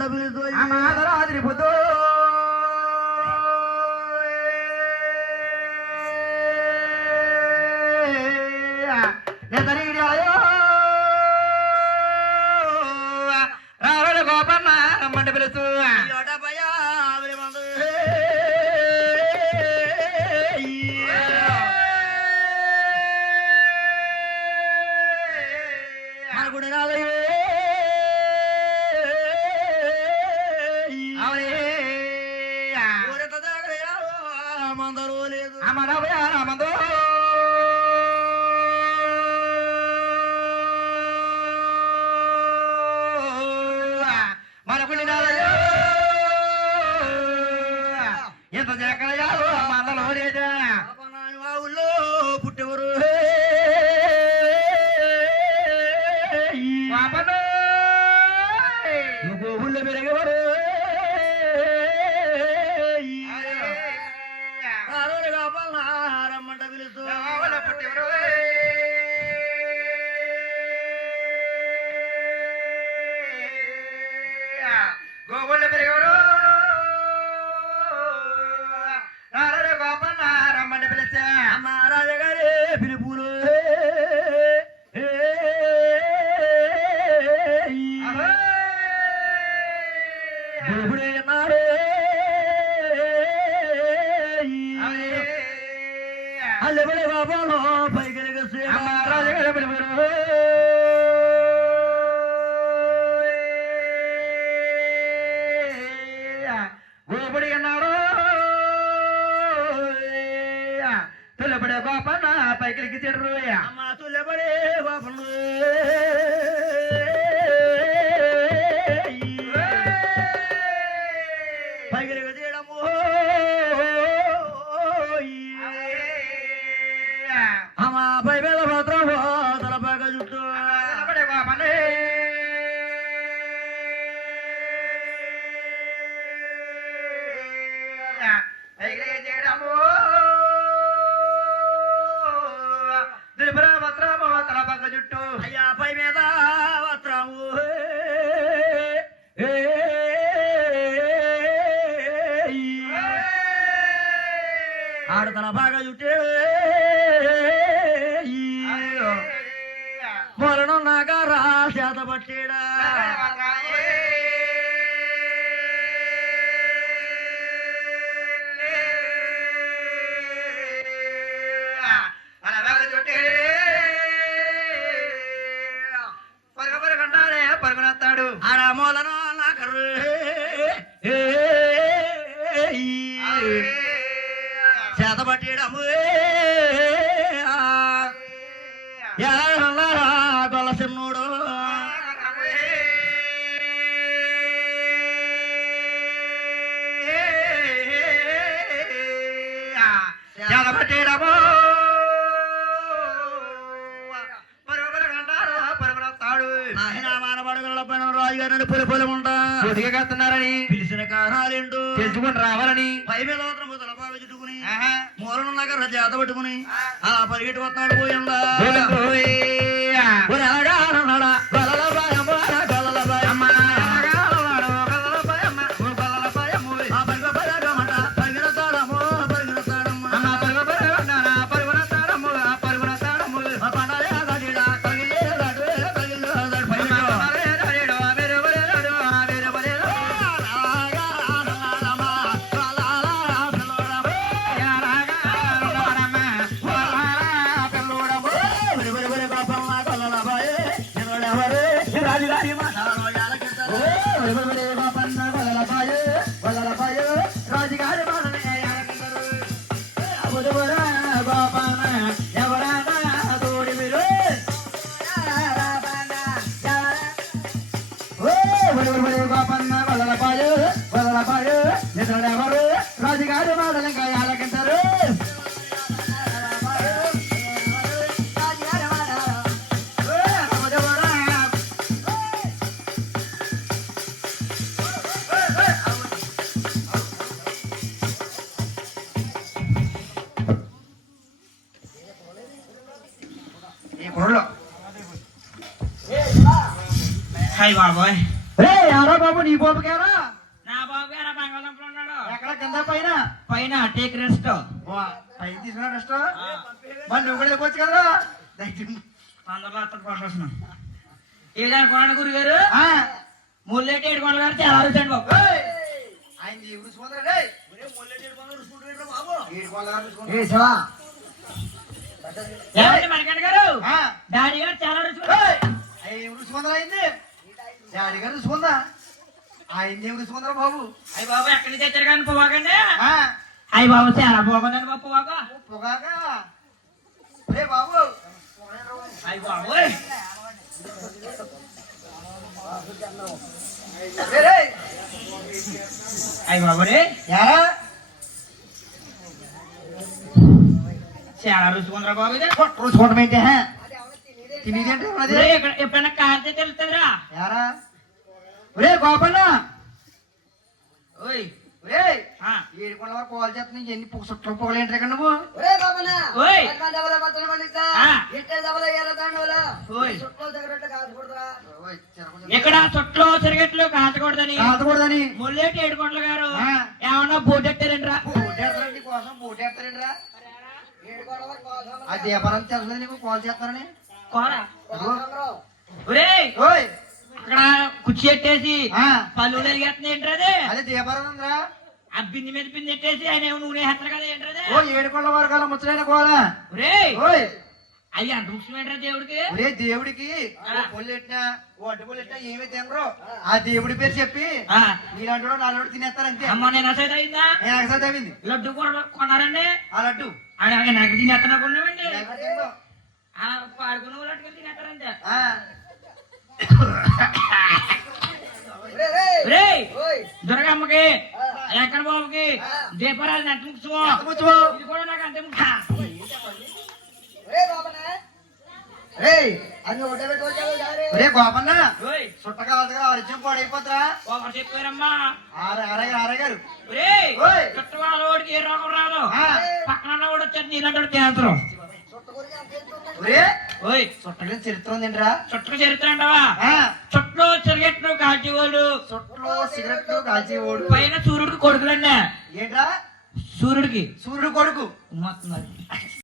రమ్మంట పిలుస్తూ రాత్రి పొద్దు రావణ గోపన్న రమ్మంట పిలుస్తూ ఎంత జగలయాలో మందలో లేదా ఊళ్ళో పుట్టెవరు ఊళ్ళో పెరిగేవారు రమ్మంట పిలుస్తూ పుట్టెవరు గోగుళ్ళ పెరిగేవారు గోపన్న రమ్మంట పిలిచా అమ్మ రాజగారి పిలుపులు అల్లెబడి బాబాలో పైకి అమ్మ రాజగారి పిలుపులు గోపుడి అన్నాడు తుల్లబడే గోపన్న పైకి చెడు అమ్మ తుల్లబడే గోపన్న పైకి తీయడము అమ్మ పై మీద మాత్రం తలపాక చుట్టూ తలబడే గోపన్నే చుట్టూ అయ్యా పై మీద వస్త్రము ఆడతల బాగా చుట్టే మొరనున్నాక రా చేత పట్టేడా పరుగునెత్తాడు ఆడ మూలను నాకరు చేత పట్టేడము గొల్ల సిమ్ముడు చేత పట్టేడము రాజుగారిని పొలిపోలముంటా కొద్దిగాస్తున్నారని పిలిచిన కారణాలేంటో తెలుసుకుని రావాలని పై మీద తలపాగా చుట్టుకుని మూలనున్నాక చేత పట్టుకుని అలా పరిగెట్టి వస్తున్నాడు పోయిందా రాజుగారి మాటలు ఇంకా ఆలకింటారు Hay bà ơi. ఎవరో బాబు నీ బాబు గారా? నా బాబు గారు బంగాళదుంపలు ఉన్నాడు. ఎక్కడ కింద పైన? పైన టేక్ రెస్ట్. పైన తీసుకున్నా రెస్ట్. మరి నువ్వు కూడా వెళ్ళిపోవచ్చు కదా. అందరిలో అత్తడు పండుగ ఏదనుకోండి గురుగారు. ముల్లెట్టి ఏడుకోండి గారు చాలా రుచండి బాబు. ఆయన మనకండి గారు డాడీ గారు చాలా రుచి రుచిమందర అయింది. డాడీ గారు రుచిమందా? ఆయన ఏం రుచిమందరా బాబు? అయ్యి బాబు ఎక్కడి నుంచి తెచ్చారు కానీ పొగాకండి. అయ్యి బాబు చాలా బాగుందండి బాబు పొగాక. పొగాకా బాబు? అయ్యి బాబు అయ్యి బాబు రే యారా చాలా రుచికుందరా బాబు. ఇది రుచుకోవడం ఏంటి? తినేది ఎప్పుడైనా కారితే తెలుస్తుందిరా. యారా ఒరే గోపన్న, ఓయ్ ఏడుకొండ వరకు కాల్ చేస్తున్నా. ఎన్ని చుట్టూ పొగలేంటి ఇక్కడ నువ్వు? ఇక్కడ చుట్టూ తిరగట్లు కాచకూడదని కాచకూడదని ముల్లేటి ఏడుకొండలు గారు ఏమన్నా బోటెట్టారండి రా. బోటెడతారండి కోసం బోటెడతారండి రా. ఆ దీపారం తెలుసు నీకు కాల్ చేస్తారని. అక్కడ కుర్చీ పెట్టేసి పళ్ళు వెలిగేస్తుంది ఏంటది? అదే దీపారం ఉందిరా. ఆ బింది మీద బింది పెట్టేసి ఆయన నూనె వేస్తారు కదా ఏంటది? ఏడుకొండ వర్గాల ముచ్చలైన కోల. అది అంత ముఖ్యమేంట్రా దేవుడికి? దేవుడికి పొల్లు పెట్టినా ఒడ్డు పొల్లు పెట్టినా ఏమీ తినరు. ఆ దేవుడి పేరు చెప్పి నీలాంటి నాలుగు తినేస్తారు అంతే. అమ్మ నేను అసైతే అయిందా? నేను అసైతే అయింది. లడ్డు కూడా కొన్నారండి. ఆ లడ్డు నాకు తినేస్తాను కొన్నామండి. పాడుకున్న లడ్డుకెళ్ళి తినేస్తారంటే దుర్గమ్మకి వెంకట బాబుకి దీపారాజు నట్టు ముఖ్యం. ఇది కూడా నాకు అంతే ముఖ్యం. గోపన్న చుట్టగా అరిచం పాడైపోతురా. చెప్పారమ్మా ఆరగారు చుట్టవాళ్ళకి ఏ రోగం రాదు. పక్కన కూడా వచ్చారు నీళ్ళంటే క్యాన్సర్. చుట్టగా చరిత్ర ఉందిరా. చుట్టూ చరిత్ర అంటావా? చుట్టూ సిగరెట్లు కాల్చేవాడు. చుట్టూ సిగరెట్లు కాల్చేవాడు. పైన సూర్యుడికి కొడుకులండి. ఏంట్రా? సూర్యుడికి సూర్యుడు కొడుకు మొత్తం